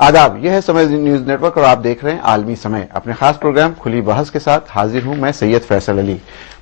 आदाब, यह है समय न्यूज नेटवर्क और आप देख रहे हैं आलमी समय। अपने खास प्रोग्राम खुली बहस के साथ हाजिर हूं मैं सैयद फैसल अली।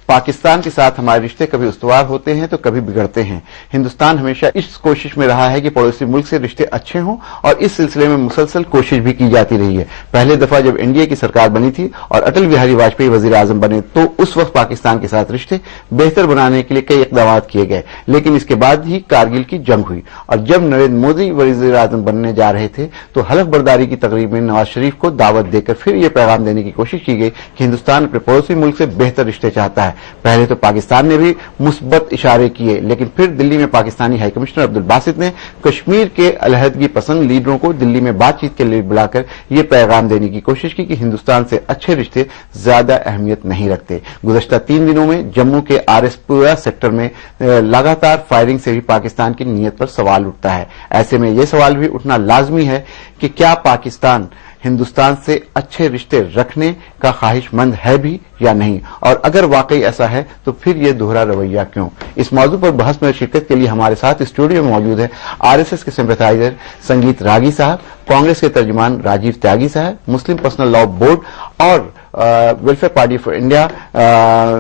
पाकिस्तान के साथ हमारे रिश्ते कभी उस्तवार होते हैं तो कभी बिगड़ते हैं। हिंदुस्तान हमेशा इस कोशिश में रहा है कि पड़ोसी मुल्क से रिश्ते अच्छे हों और इस सिलसिले में मुसलसल कोशिश भी की जाती रही है। पहले दफा जब एनडीए की सरकार बनी थी और अटल बिहारी वाजपेयी वजीर आजम बने तो उस वक्त पाकिस्तान के साथ रिश्ते बेहतर बनाने के लिए कई इकदाम किए गए, लेकिन इसके बाद ही कारगिल की जंग हुई और जब नरेंद्र मोदी वजीर आजम बनने जा रहे थे तो हलफ बर्दारी की तकरीब में नवाज शरीफ को दावत देकर फिर यह पैगाम देने की कोशिश की गई कि हिंदुस्तान अपने पड़ोसी मुल्क से बेहतर रिश्ते चाहता है। पहले तो पाकिस्तान ने भी मुस्बत इशारे किए, लेकिन फिर दिल्ली में पाकिस्तानी हाई कमिश्नर अब्दुल बासित ने कश्मीर के अलहदगी पसंद लीडरों को दिल्ली में बातचीत के लिए बुलाकर यह पैगाम देने की कोशिश की कि हिंदुस्तान से अच्छे रिश्ते ज्यादा अहमियत नहीं रखते। गुज़श्ता 3 दिनों में जम्मू के आरएसपुरा सेक्टर में लगातार फायरिंग से भी पाकिस्तान की नीयत पर सवाल उठता है। ऐसे में यह सवाल भी उठना लाजमी है कि क्या पाकिस्तान हिंदुस्तान से अच्छे रिश्ते रखने का ख्वाहिशमंद है भी या नहीं, और अगर वाकई ऐसा है तो फिर यह दोहरा रवैया क्यों। इस मौजू पर बहस में शिरकत के लिए हमारे साथ स्टूडियो में मौजूद है आरएसएस के सिंपैथाइजर संगीत रागी साहब, कांग्रेस के तर्जुमान राजीव त्यागी साहब, मुस्लिम पर्सनल लॉ बोर्ड और वेलफेयर पार्टी फॉर इंडिया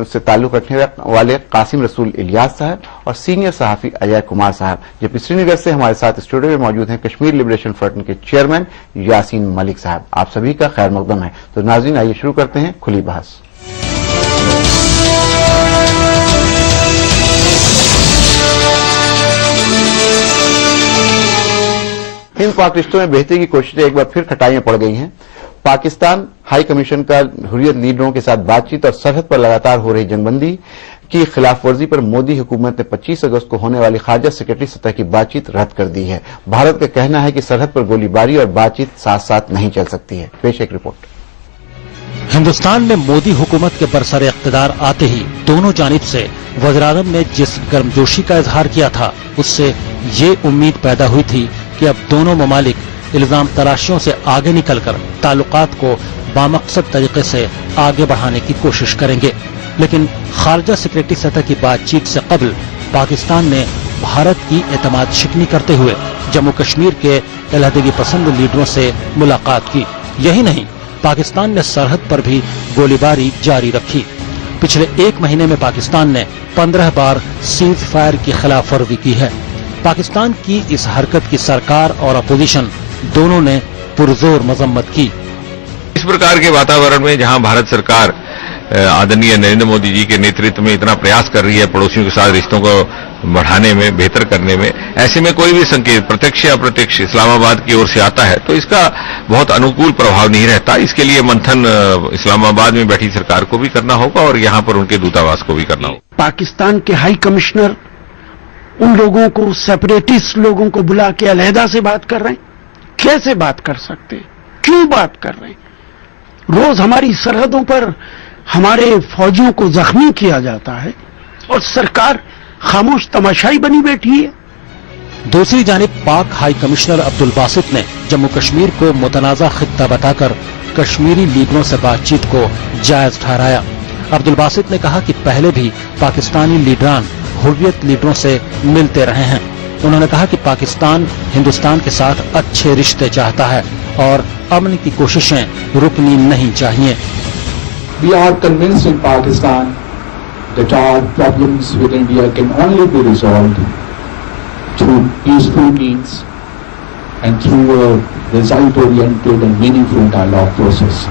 से ताल्लुक रखने वाले कासिम रसूल इलियास साहब और सीनियर सहाफी अजय कुमार साहब, जबकि श्रीनगर से हमारे साथ स्टूडियो में मौजूद हैं कश्मीर लिबरेशन फ्रंट के चेयरमैन यासीन मलिक साहब। आप सभी का खैर मकदम है। तो नाज़रीन, आइए शुरू करते हैं खुली बहस। हिंद पाक रिश्तों में बेहतरी की कोशिशें एक बार फिर खटाई में पड़ गई हैं। पाकिस्तान हाई कमीशन का हुर्रियत लीडरों के साथ बातचीत और सरहद पर लगातार हो रही जंगबंदी की खिलाफ वर्जी पर मोदी हुकूमत ने 25 अगस्त को होने वाली खारजा सेक्रेटरी सतह की बातचीत रद्द कर दी है। भारत का कहना है कि सरहद पर गोलीबारी और बातचीत साथ साथ नहीं चल सकती है। पेश एक रिपोर्ट। हिंदुस्तान में मोदी हुकूमत के बरसरे इख्तिदार आते ही दोनों जानिब से वज़ीर-ए-आज़म ने जिस गर्मजोशी का इजहार किया था, उससे ये उम्मीद पैदा हुई थी कि अब दोनों ममालिक इल्जाम तराशियों से आगे निकलकर ताल्लुकात को बामकसद तरीके से आगे बढ़ाने की कोशिश करेंगे। लेकिन खारजा सेक्रेटरी सतह की बातचीत से कबल पाकिस्तान ने भारत की एतमाद शिकनी करते हुए जम्मू कश्मीर के अलहदगी पसंद लीडरों से मुलाकात की। यही नहीं, पाकिस्तान ने सरहद पर भी गोलीबारी जारी रखी। पिछले 1 महीने में पाकिस्तान ने 15 बार सीज फायर की खिलाफ वर्जी की है। पाकिस्तान की इस हरकत की सरकार और अपोजिशन दोनों ने पुरजोर मजम्मत की। इस प्रकार के वातावरण में जहां भारत सरकार आदरणीय नरेंद्र मोदी जी के नेतृत्व में इतना प्रयास कर रही है पड़ोसियों के साथ रिश्तों को बढ़ाने में, बेहतर करने में, ऐसे में कोई भी संकेत प्रत्यक्ष या अप्रत्यक्ष इस्लामाबाद की ओर से आता है तो इसका बहुत अनुकूल प्रभाव नहीं रहता। इसके लिए मंथन इस्लामाबाद में बैठी सरकार को भी करना होगा और यहां पर उनके दूतावास को भी करना होगा। पाकिस्तान के हाई कमिश्नर उन लोगों को, सेपरेटिस्ट लोगों को बुला के अलहदा से बात कर रहे हैं। कैसे बात कर सकते हैं? क्यों बात कर रहे हैं? रोज हमारी सरहदों पर हमारे फौजियों को जख्मी किया जाता है और सरकार खामोश तमाशाई बनी बैठी है। दूसरी जानिब पाक हाई कमिश्नर अब्दुल बासित ने जम्मू कश्मीर को मुतनाज़ा खित्ता बताकर कश्मीरी लीडरों से बातचीत को जायज ठहराया। अब्दुल बासित ने कहा कि पहले भी पाकिस्तानी लीडरान हुर्रियत लीडरों से मिलते रहे हैं। उन्होंने कहा कि पाकिस्तान हिंदुस्तान के साथ अच्छे रिश्ते चाहता है और अमन की कोशिशें रुकनी नहीं चाहिए। We are convinced in Pakistan that our problems with India can only be resolved through peaceful means and through a result-oriented and meaningful dialogue process.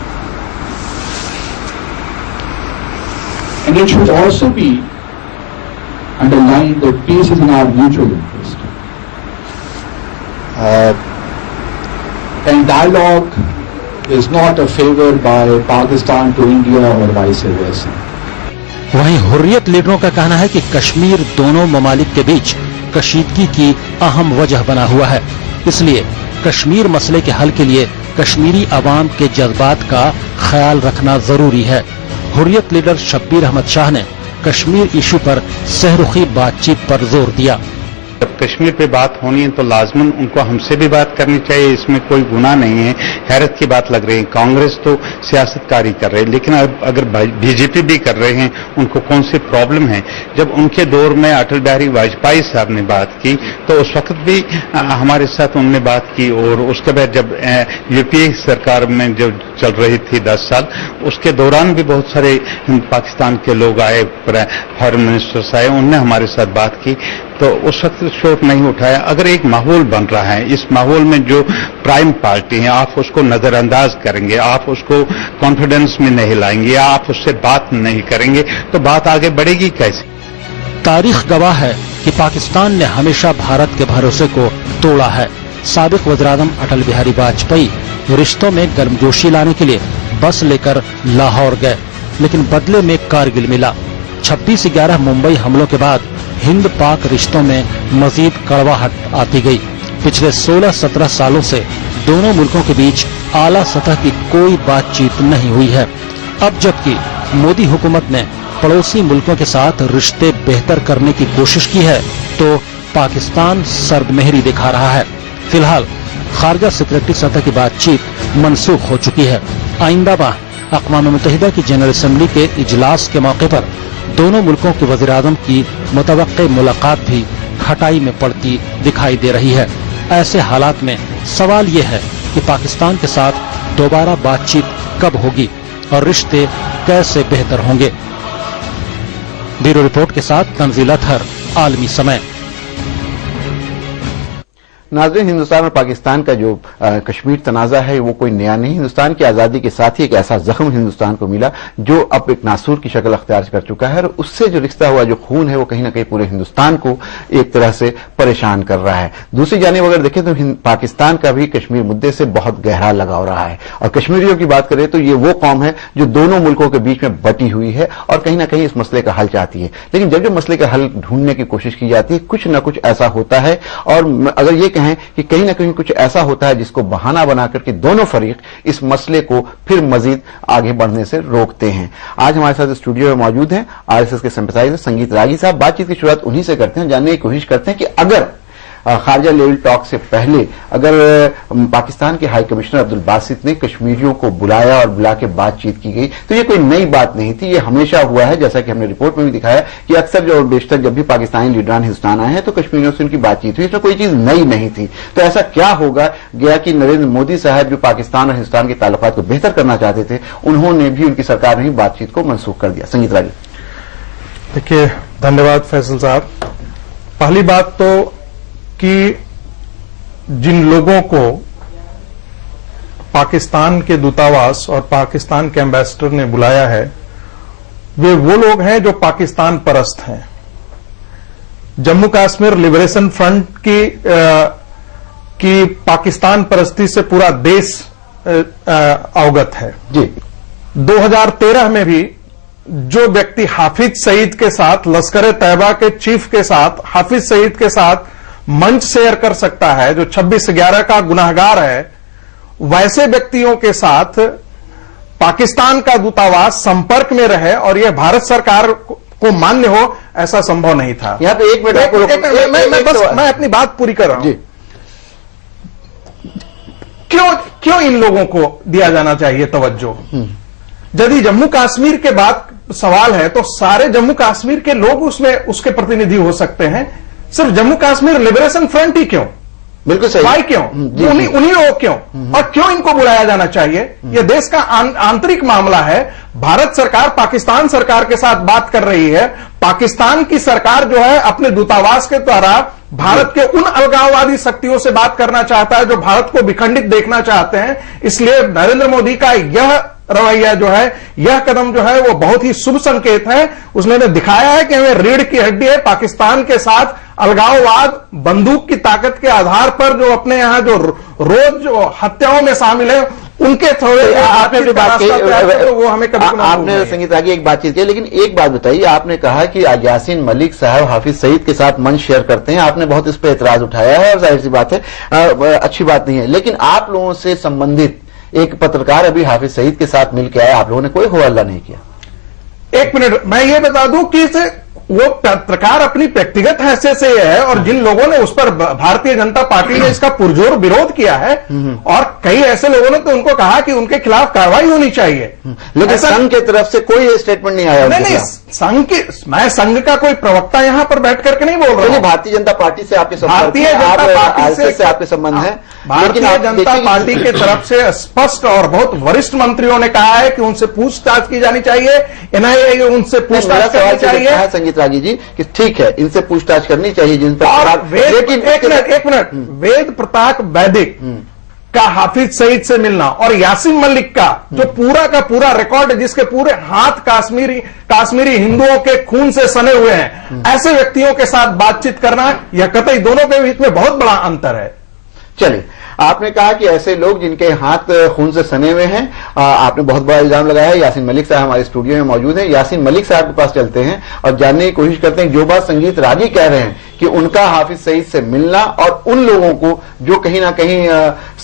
And it should also be underlined that peace is in our mutual interest. And dialogue is not a favor by Pakistan to India or vice versa. वहीं हुर्रियत लीडरों का कहना है कि कश्मीर दोनों ममालिक के बीच कशीदगी की अहम वजह बना हुआ है, इसलिए कश्मीर मसले के हल के लिए कश्मीरी अवाम के जज्बात का ख्याल रखना जरूरी है। हुर्रियत लीडर शब्बीर अहमद शाह ने कश्मीर इशू पर सहरुखी बातचीत पर जोर दिया। जब कश्मीर पे बात होनी है तो लाजमन उनको हमसे भी बात करनी चाहिए, इसमें कोई गुनाह नहीं है। हैरत की बात लग रही है, कांग्रेस तो सियासतकारी कर रहे हैं, लेकिन अगर बीजेपी भी कर रहे हैं, उनको कौन सी प्रॉब्लम है? जब उनके दौर में अटल बिहारी वाजपेयी साहब ने बात की तो उस वक्त भी हमारे साथ उन्होंने बात की, और उसके बाद जब यूपीए सरकार में जब चल रही थी 10 साल, उसके दौरान भी बहुत सारे पाकिस्तान के लोग आए, फॉरेन मिनिस्टर्स आए, उन्होंने हमारे साथ बात की, तो उस वक्त शोर नहीं उठाया। अगर एक माहौल बन रहा है, इस माहौल में जो प्राइम पार्टी है, आप उसको नजरअंदाज करेंगे, आप उसको कॉन्फिडेंस में नहीं लाएंगे, आप उससे बात नहीं करेंगे, तो बात आगे बढ़ेगी कैसे? तारीख गवाह है कि पाकिस्तान ने हमेशा भारत के भरोसे को तोड़ा है। साबिक वज़ीर-ए-आज़म अटल बिहारी वाजपेयी रिश्तों में गर्मजोशी लाने के लिए बस लेकर लाहौर गए, लेकिन बदले में कारगिल मिला। 26/11 मुंबई हमलों के बाद हिंद पाक रिश्तों में मजीद कड़वाहट आती गई। पिछले 16-17 सालों से दोनों मुल्कों के बीच आला सतह की कोई बातचीत नहीं हुई है। अब जबकि मोदी हुकूमत ने पड़ोसी मुल्कों के साथ रिश्ते बेहतर करने की कोशिश की है, तो पाकिस्तान सर्दमेहरी दिखा रहा है। फिलहाल खारजा सेक्रेटरी सतह की बातचीत मनसूख हो चुकी है। आइंदा माह अक़वाम मुत्तहिदा की जनरल असेंबली के इजलास के मौके पर दोनों मुल्कों के वज़ीर-ए-आज़म की मुतवक्के मुलाकात भी खटाई में पड़ती दिखाई दे रही है। ऐसे हालात में सवाल ये है कि पाकिस्तान के साथ दोबारा बातचीत कब होगी और रिश्ते कैसे बेहतर होंगे। ब्यूरो रिपोर्ट के साथ तंजील अतहर, आलमी समय। नाज़रीन, हिंदुस्तान और पाकिस्तान का जो कश्मीर तनाज़ा है वो कोई नया नहीं। हिंदुस्तान की आज़ादी के साथ ही एक ऐसा जख्म हिंदुस्तान को मिला जो अब एक नासूर की शक्ल अख्तियार कर चुका है, और उससे जो रिश्ता हुआ जो खून है वो कहीं ना कहीं पूरे हिंदुस्तान को एक तरह से परेशान कर रहा है। दूसरी जानिब अगर देखें तो पाकिस्तान का भी कश्मीर मुद्दे से बहुत गहरा लगाव रहा है, और कश्मीरियों की बात करें तो ये वो कौम है जो दोनों मुल्कों के बीच में बटी हुई है और कहीं ना कहीं इस मसले का हल चाहती है। लेकिन जब जब मसले का हल ढूंढने की कोशिश की जाती है, कुछ ना कुछ ऐसा होता है, और अगर ये कहें कि कहीं ना कहीं कुछ ऐसा होता है जिसको बहाना बनाकर के दोनों फरीक इस मसले को फिर मजीद आगे बढ़ने से रोकते हैं। आज हमारे साथ स्टूडियो में मौजूद हैं आरएसएस के सिंपैथाइजर संगीत रागी साहब। बातचीत की शुरुआत उन्हीं से करते हैं, जानने की कोशिश करते हैं कि अगर खारजा लेवल टॉक से पहले अगर पाकिस्तान के हाई कमिश्नर अब्दुल बासित ने कश्मीरियों को बुलाया और बुला के बातचीत की गई तो ये कोई नई बात नहीं थी, ये हमेशा हुआ है। जैसा कि हमने रिपोर्ट में भी दिखाया कि अक्सर जो बेशतर जब भी पाकिस्तानी लीडरान हिंदुस्तान आए हैं तो कश्मीरियों से उनकी बातचीत हुई, इसमें कोई चीज नई नहीं थी। तो ऐसा क्या होगा गया कि नरेंद्र मोदी साहब जो पाकिस्तान और हिंदुस्तान के ताल्लुकात को बेहतर करना चाहते थे, उन्होंने भी, उनकी सरकार ने भी बातचीत को मनसूख कर दिया। संगीत रागी। देखिए, धन्यवाद फैसल साहब। पहली बात तो कि जिन लोगों को पाकिस्तान के दूतावास और पाकिस्तान के एम्बेसडर ने बुलाया है वे वो लोग हैं जो पाकिस्तान परस्त हैं। जम्मू कश्मीर लिबरेशन फ्रंट की पाकिस्तान परस्ती से पूरा देश अवगत है जी। 2013 में भी जो व्यक्ति हाफिज सईद के साथ, लश्कर तैयबा के चीफ के साथ, हाफिज सईद के साथ मंच शेयर कर सकता है, जो 26/11 का गुनाहगार है, वैसे व्यक्तियों के साथ पाकिस्तान का दूतावास संपर्क में रहे और यह भारत सरकार को मान्य हो, ऐसा संभव नहीं था। यहां पे एक मिनट मैं अपनी बात पूरी कर रहा हूं जी। क्यों इन लोगों को दिया जाना चाहिए तवज्जो? यदि जम्मू कश्मीर के बाद सवाल है तो सारे जम्मू कश्मीर के लोग उसमें उसके प्रतिनिधि हो सकते हैं। सिर्फ जम्मू कश्मीर लिबरेशन फ्रंट ही क्यों? बिल्कुल सही। वाई क्यों? उन्हीं लोग क्यों? और क्यों इनको बुलाया जाना चाहिए? यह देश का आंतरिक मामला है। भारत सरकार पाकिस्तान सरकार के साथ बात कर रही है। पाकिस्तान की सरकार जो है अपने दूतावास के द्वारा भारत के उन अलगाववादी शक्तियों से बात करना चाहता है जो भारत को विखंडित देखना चाहते हैं। इसलिए नरेंद्र मोदी का यह रवैया जो है, यह कदम जो है वो बहुत ही शुभ संकेत है। उसने दिखाया है कि हमें रीढ़ की हड्डी है पाकिस्तान के साथ अलगाववाद, बंदूक की ताकत के आधार पर जो अपने यहां जो रोज जो हत्याओं में शामिल है उनके थोड़े आपने भी बात की, तो वो हमें कभी आपने संगीत आगे एक बातचीत की, लेकिन एक बात बताइए, आपने कहा कि यासीन मलिक साहब हाफिज सईद के साथ मंच शेयर करते हैं, आपने बहुत इस पर एतराज उठाया है और जाहिर सी बात है अच्छी बात नहीं है, लेकिन आप लोगों से संबंधित एक पत्रकार अभी हाफिज सईद के साथ मिलकर आया, आप लोगों ने कोई हो हल्ला नहीं किया। एक मिनट, मैं ये बता दूं कि वो पत्रकार अपनी व्यक्तिगत हैसियत से है, और जिन लोगों ने उस पर भारतीय जनता पार्टी ने इसका पुरजोर विरोध किया है, और कई ऐसे लोगों ने तो उनको कहा कि उनके खिलाफ कार्रवाई होनी चाहिए, लेकिन संघ की तरफ से कोई स्टेटमेंट नहीं आया। नहीं, मैं संघ का कोई प्रवक्ता यहां पर बैठ करके नहीं बोल रहा हूं। भारतीय जनता पार्टी से आपके भारतीय जनता पार्टी से आपके संबंध है, भारतीय जनता पार्टी की तरफ से स्पष्ट और बहुत वरिष्ठ मंत्रियों ने कहा है कि उनसे पूछताछ की जानी चाहिए, एनआईए उनसे पूछताछ करनी चाहिए। संगीत रागी जी कि ठीक है, इनसे पूछताछ करनी चाहिए जिन पर, लेकिन एक मिनट, वेद प्रताप वैदिक का हाफिज सईद से मिलना और यासीन मलिक का जो पूरा का पूरा रिकॉर्ड है, जिसके पूरे हाथ काश्मीरी हिंदुओं के खून से सने हुए हैं, ऐसे व्यक्तियों के साथ बातचीत करना, यह कतई दोनों के बीच में बहुत बड़ा अंतर है। चलिए, आपने कहा कि ऐसे लोग जिनके हाथ खून से सने हुए हैं, आपने बहुत बड़ा इल्जाम लगाया है। यासीन मलिक साहब हमारे स्टूडियो में मौजूद हैं। यासीन मलिक साहब के पास चलते हैं और जानने की कोशिश करते हैं जो बात संगीत रागी कह रहे हैं कि उनका हाफिज सईद से मिलना और उन लोगों को जो कहीं ना कहीं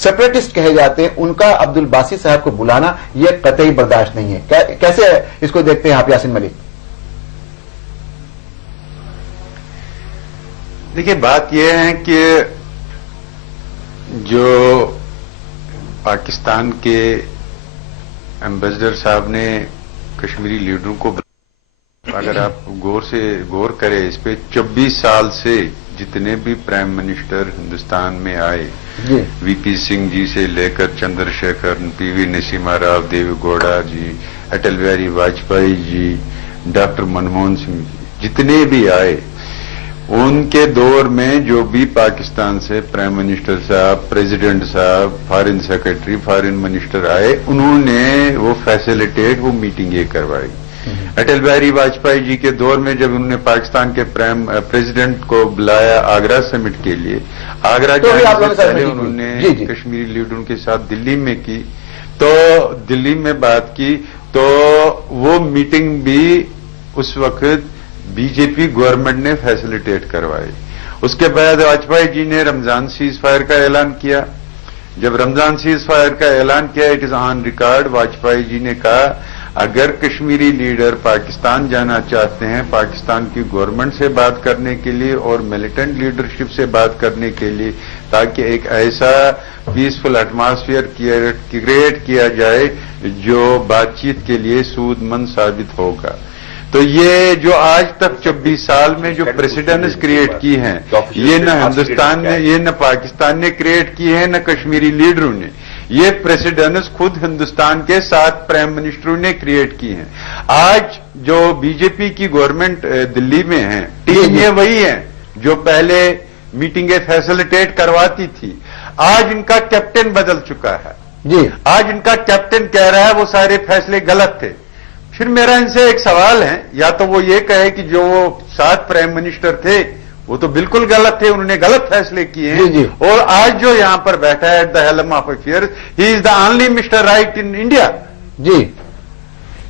सेपरेटिस्ट कहे जाते हैं, उनका अब्दुल बासी साहब को बुलाना, यह कतई बर्दाश्त नहीं है। कैसे इसको देखते हैं आप यासीन मलिक? देखिए, बात यह है कि जो पाकिस्तान के एम्बेसडर साहब ने कश्मीरी लीडरों को, अगर आप गौर करें इस पे, 24 साल से जितने भी प्राइम मिनिस्टर हिंदुस्तान में आए, वीपी सिंह जी से लेकर चंद्रशेखर, पीवी नरसिम्हा राव, देवेगौड़ा जी, अटल बिहारी वाजपेयी जी, डॉक्टर मनमोहन सिंह जी, जितने भी आए, उनके दौर में जो भी पाकिस्तान से प्राइम मिनिस्टर साहब, प्रेसिडेंट साहब, फॉरेन सेक्रेटरी, फॉरेन मिनिस्टर आए, उन्होंने वो फैसिलिटेट, वो मीटिंगें करवाई। अटल बिहारी वाजपेयी जी के दौर में जब उन्होंने पाकिस्तान के प्रेसिडेंट को बुलाया आगरा समिट के लिए, आगरा जाने से पहले उन्होंने कश्मीरी लीडरों के साथ दिल्ली में की, तो दिल्ली में बात की, तो वो मीटिंग भी उस वक्त बीजेपी गवर्नमेंट ने फैसिलिटेट करवाई। उसके बाद वाजपेयी जी ने रमजान सीज फायर का ऐलान किया। जब रमजान सीज फायर का ऐलान किया, it is on record, Vajpayee ji ने कहा अगर कश्मीरी लीडर पाकिस्तान जाना चाहते हैं, पाकिस्तान की गवर्नमेंट से बात करने के लिए और मिलिटेंट लीडरशिप से बात करने के लिए, ताकि एक ऐसा पीसफुल एटमॉस्फेयर क्रिएट किया जाए जो बातचीत के लिए सूदमंद साबित होगा। तो ये जो आज तक 24 साल में जो प्रेसिडेंट्स क्रिएट की हैं, ये न हिंदुस्तान ने, ये न पाकिस्तान ने क्रिएट की है, न कश्मीरी लीडरों ने, ये प्रेसिडेंट्स खुद हिंदुस्तान के 7 प्राइम मिनिस्टरों ने क्रिएट की हैं। आज जो बीजेपी की गवर्नमेंट दिल्ली में है, टीम ये वही है जो पहले मीटिंगें फैसिलिटेट करवाती थी। आज इनका कैप्टन बदल चुका है जी। आज इनका कैप्टन कह रहा है वो सारे फैसले गलत थे। फिर मेरा इनसे एक सवाल है, या तो वो ये कहे कि जो 7 प्राइम मिनिस्टर थे वो तो बिल्कुल गलत थे, उन्होंने गलत फैसले किए हैं, और आज जो यहां पर बैठा है at the helm of affairs, he is the only mister right in India जी।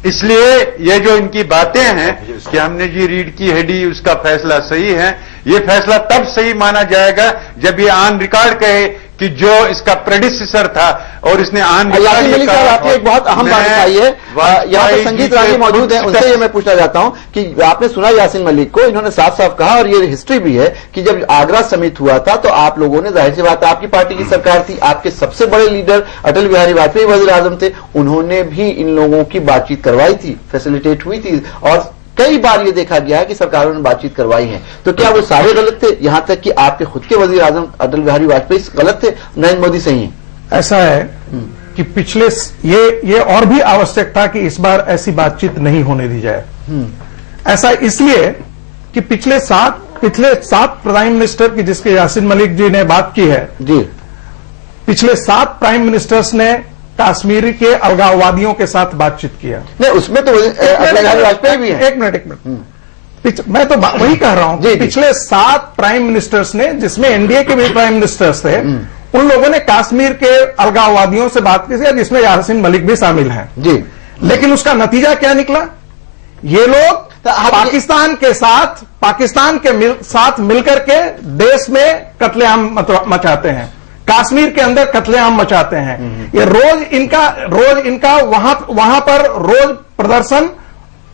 इसलिए ये जो इनकी बातें हैं कि हमने जी रीड की हेडी, उसका फैसला सही है, ये फैसला तब सही माना जाएगा जब ये ऑन रिकॉर्ड कहे कि जो इसका प्रेडिसेसर था और इसने ऑन रिकॉर्ड कहा। आपकी एक बहुत अहम बात बताई है, यहाँ पर संगीत रागी मौजूद है, उनसे ये मैं पूछना चाहता हूं कि आपने सुना यासीन मलिक को, इन्होंने साफ साफ कहा, और ये हिस्ट्री भी है कि जब आगरा समिट हुआ था तो आप लोगों ने, जाहिर सी बात है आपकी पार्टी की सरकार थी, आपके सबसे बड़े लीडर अटल बिहारी वाजपेयी वजीर आजम थे, उन्होंने भी इन लोगों की बातचीत करवाई थी, फैसिलिटेट हुई थी, और कई बार ये देखा गया है कि सरकारों ने बातचीत करवाई है। तो क्या वो सारे गलत थे, यहां तक कि आपके खुद के वजीर आजम अटल बिहारी वाजपेयी गलत थे, नरेंद्र मोदी सही है? ऐसा है कि पिछले ये और भी आवश्यक था कि इस बार ऐसी बातचीत नहीं होने दी जाए। ऐसा इसलिए कि पिछले सात प्राइम मिनिस्टर की, जिसके यासीन मलिक जी ने बात की है जी, पिछले 7 प्राइम मिनिस्टर्स ने कश्मीर के अलगाववादियों के साथ बातचीत किया। नहीं, उसमें तो वाजपेयी भी है। एक मिनट, मैं तो वही कह रहा हूं कि पिछले 7 प्राइम मिनिस्टर्स ने, जिसमें एनडीए के भी प्राइम मिनिस्टर्स थे, उन लोगों ने कश्मीर के अलगाववादियों से बात की, जिसमें यासीन मलिक भी शामिल हैं जी। लेकिन उसका नतीजा क्या निकला? ये लोग पाकिस्तान के साथ मिलकर के देश में कत्लेआम मचाते हैं, कश्मीर के अंदर कत्लेआम मचाते हैं। ये रोज इनका वहां पर रोज प्रदर्शन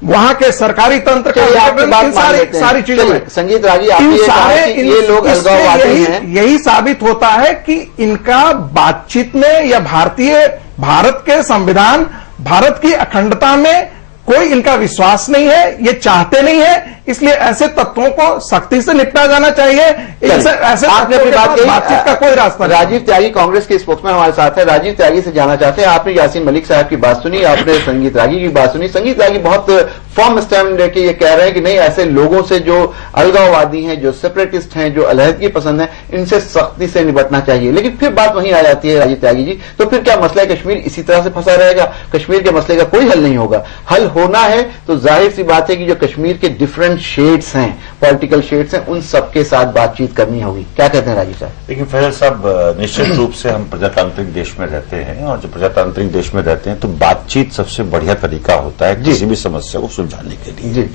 वहां के सरकारी तंत्र का चलिए, आपकी बात इन मान लेते हैं। सारी चीजों चलिए, में संगीत रागी, आप इन ये कहा सारे कि ये लोग इससे अलगाववादी हैं। यही साबित होता है कि इनका बातचीत में या भारत के संविधान, भारत की अखंडता में कोई इनका विश्वास नहीं है, ये चाहते नहीं है, इसलिए ऐसे तत्वों को सख्ती से निपटा जाना चाहिए। ऐसे आपने अपनी बात कही, बातचीत का कोई रास्ता नहीं। राजीव त्यागी कांग्रेस के स्पोक्समैन हमारे साथ है। राजीव त्यागी से जानना चाहते हैं, आपने यासीन मलिक साहब की बात सुनी, आपने संगीत रागी की बात सुनी। संगीत रागी बहुत फॉर्म स्टैंड लेके ये कह रहे हैं कि नहीं, ऐसे लोगों से जो अलगाववादी हैं, जो सेपरेटिस्ट हैं, जो अलहदगी पसंद है, इनसे सख्ती से निपटना चाहिए। लेकिन फिर बात वहीं आ जाती है राजीव त्यागी जी, तो फिर क्या मसला कश्मीर इसी तरह से फंसा रहेगा? कश्मीर के मसले का कोई हल नहीं होगा। हल होना है तो जाहिर सी बात है कि जो कश्मीर के डिफरेंट शेड्स हैं, पॉलिटिकल शेड्स हैं, उन सबके साथ बातचीत करनी होगी। क्या कहते हैं राजीव साहब? देखिए फैजल साहब, निश्चित रूप से हम प्रजातांत्रिक देश में रहते हैं, और जब प्रजातांत्रिक देश में रहते हैं तो बातचीत सबसे बढ़िया तरीका होता है किसी भी समस्या को सुलझाने के लिए। जी,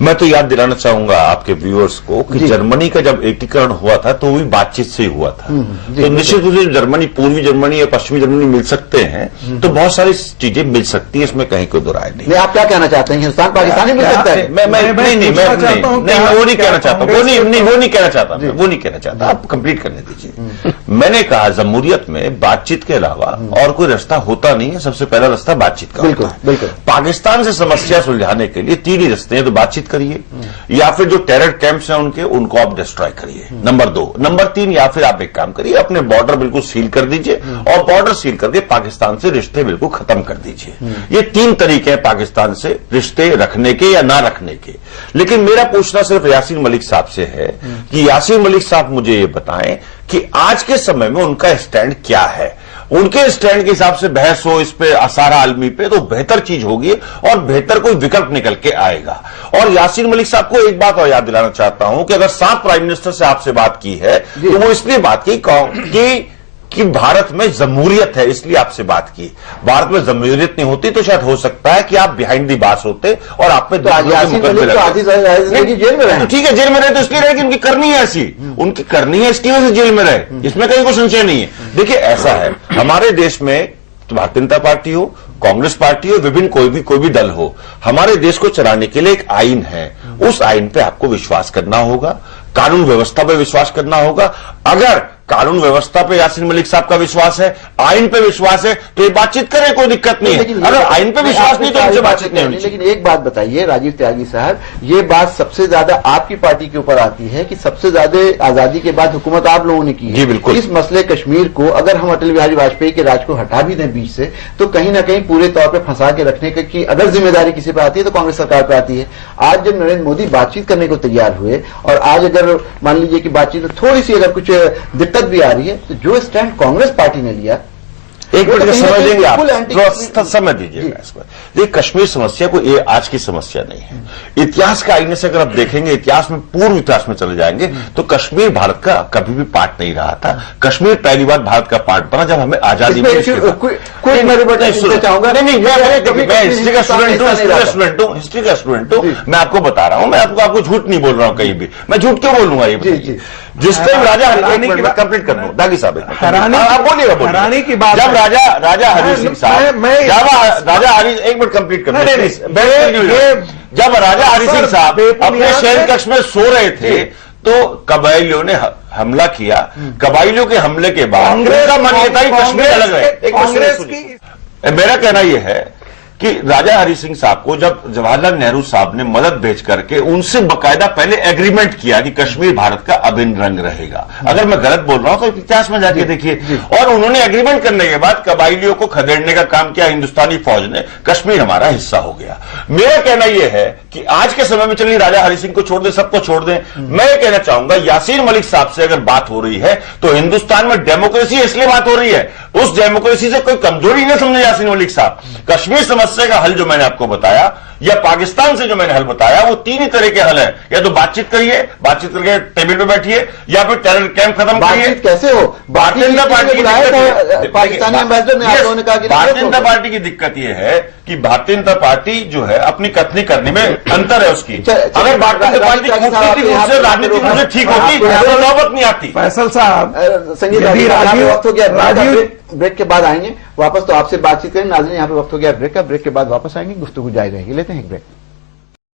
मैं तो याद दिलाना चाहूंगा आपके व्यूअर्स को कि जर्मनी का जब एकीकरण हुआ था तो वो भी बातचीत से ही हुआ था। तो निश्चित रूप से जर्मनी, पूर्वी जर्मनी या पश्चिमी जर्मनी मिल सकते हैं तो बहुत सारी चीजें मिल सकती है, इसमें कहीं कोई दो राय नहीं। आप क्या कहना चाहते हैं? हिंदुस्तान पाकिस्तान ही मिल सकता है? मैं वो नहीं कहना चाहता, वो नहीं कहना चाहता, आप कंप्लीट करने दीजिए। मैंने कहा जमहूरियत में बातचीत के अलावा और कोई रास्ता होता नहीं है, सबसे पहला रास्ता बातचीत का होता है। बिल्कुल। पाकिस्तान से समस्या सुलझाने के लिए तीन ही रास्ते हैं, तो बातचीत करिए, या फिर जो टेरर कैंप्स हैं उनको आप डिस्ट्रॉय करिए, नंबर 2। नंबर 3, या फिर आप एक काम करिए, अपने बॉर्डर बिल्कुल सील कर दीजिए, और बॉर्डर सील करके पाकिस्तान से रिश्ते बिल्कुल खत्म कर दीजिए। ये 3 तरीके हैं पाकिस्तान से रिश्ते रखने के या ना रखने के। लेकिन मेरा पूछना सिर्फ यासीन मलिक साहब से है कि यासीन मलिक साहब मुझे ये बताएं कि आज के समय में उनका स्टैंड क्या है। उनके स्टैंड के हिसाब से बहस हो इस पे, असारा आलमी पे, तो बेहतर चीज होगी और बेहतर कोई विकल्प निकल के आएगा। और यासीन मलिक साहब को एक बात और याद दिलाना चाहता हूं कि अगर 7 प्राइम मिनिस्टर से आपसे बात की है तो वो इसलिए बात की कि भारत में जमहूरियत है, इसलिए आपसे बात की। भारत में जमहूरियत नहीं होती तो शायद हो सकता है कि आप बिहाइंड दी बार्स होते और आप में जेल में रहे। तो ठीक है, जेल में रहे तो इसलिए रहे कि उनकी करनी है ऐसी, उनकी करनी है, इसकी वजह से जेल में रहे, इसमें कहीं कोई संशय नहीं है। देखिए ऐसा है, हमारे देश में भारतीय जनता पार्टी हो, कांग्रेस पार्टी हो, विभिन्न कोई भी दल हो, हमारे देश को चलाने के लिए एक आइन है। उस आइन पे आपको विश्वास करना होगा, कानून व्यवस्था पे विश्वास करना होगा। अगर कानून व्यवस्था पे यासीन मलिक साहब का विश्वास है, आइन पे विश्वास है, तो ये बातचीत करें, कोई दिक्कत नहीं है। अगर आइन पे विश्वास नहीं तो उनसे बातचीत नहीं होनी। लेकिन एक बात बताइए राजीव त्यागी साहब, ये बात सबसे ज्यादा आपकी पार्टी के ऊपर आती है कि सबसे ज्यादा आजादी के बाद हुकूमत आप लोगों ने की है। जी बिल्कुल। इस मसले कश्मीर को अगर हम अटल बिहारी वाजपेयी के राज को हटा भी दें बीच से, तो कहीं ना कहीं पूरे तौर पर फंसा के रखने की अगर जिम्मेदारी किसी पर आती है तो कांग्रेस सरकार पर आती है। आज जब नरेंद्र मोदी बातचीत करने को तैयार हुए, और आज अगर मान लीजिए कि बातचीत में थोड़ी सी अगर कुछ दिक्कत भी आ रही है, तो जो स्टैंड कांग्रेस पार्टी ने लिया, एक मिनट में समझ लेंगे आप, थोड़ा समय दीजिएगा इसको। देखिए कश्मीर समस्या को ये आज की समस्या नहीं है। इतिहास का आईने से अगर आप देखेंगे, इतिहास में, पूर्व इतिहास में चले जाएंगे तो कश्मीर भारत का कभी भी पार्ट नहीं रहा था। कश्मीर पहली बार भारत का पार्ट बना जब हमें आजादी मिली। चाहूंगा नहीं, मैं हिस्ट्री का स्टूडेंट हूं, मैं आपको बता रहा हूं, मैं आपको झूठ नहीं बोल रहा हूं कहीं भी। मैं झूठ क्यों बोलूंगा? ये जिस टाइम राजा हरानी की बात कंप्लीट कर दूं, दागी साहब आप बोलिएगा। हरानी की बात जब राजा हरि सिंह साहब, राजा हरि, एक मिनट कंप्लीट कर, जब राजा हरि सिंह साहब अपने शहर कक्ष में सो रहे थे तो कबायलियों ने हमला किया। कबायलियों के हमले के बाद उनका मन ये था कि कश्मीर अलग है। मेरा कहना यह है कि राजा हरि सिंह साहब को जब जवाहरलाल नेहरू साहब ने मदद भेज करके उनसे बकायदा पहले एग्रीमेंट किया कि कश्मीर भारत का अभिन्न रंग रहेगा। अगर मैं गलत बोल रहा हूं तो इतिहास में जाके देखिए। और उन्होंने एग्रीमेंट करने के बाद कबायलियों को खदेड़ने का काम किया हिंदुस्तानी फौज ने, कश्मीर हमारा हिस्सा हो गया। मेरा कहना यह है कि आज के समय में चलिए राजा हरि सिंह को छोड़ दें, सबको छोड़ दें। मैं ये कहना चाहूंगा यासीन मलिक साहब से अगर बात हो रही है तो हिंदुस्तान में डेमोक्रेसी इसलिए बात हो रही है, उस डेमोक्रेसी से कोई कमजोरी नहीं समझे यासीन मलिक साहब। कश्मीर समस्या का हल जो मैंने आपको बताया या पाकिस्तान से जो मैंने हल बताया, वो 3 ही तरह के हल है। या तो बातचीत करिए, बातचीत करके टेबल पे बैठिए, या फिर टेरर कैंप खत्म करिए। बातचीत कैसे हो? भारतीय जनता पार्टी की पाकिस्तानी एम्बेसडर ने आप लोगों ने कहा कि भारतीय जनता पार्टी की दिक्कत यह है कि भारतीय जनता पार्टी जो है अपनी कथनी करने में अंतर है उसकी। अगर भारतीय जनता पार्टी कूटनीतिक रूप से, राजनीतिक रूप से ठीक होती तो नौबत नहीं आती। फैसल साहब, संगीत वक्त हो गया, ब्रेक के बाद आएंगे वापस, तो आपसे बातचीत करें। नाज़रीन, यहाँ पे वक्त हो गया ब्रेक का, ब्रेक के बाद वापस आएंगे, गुफ्तगू जारी रहेगी। लेते हैं एक ब्रेक।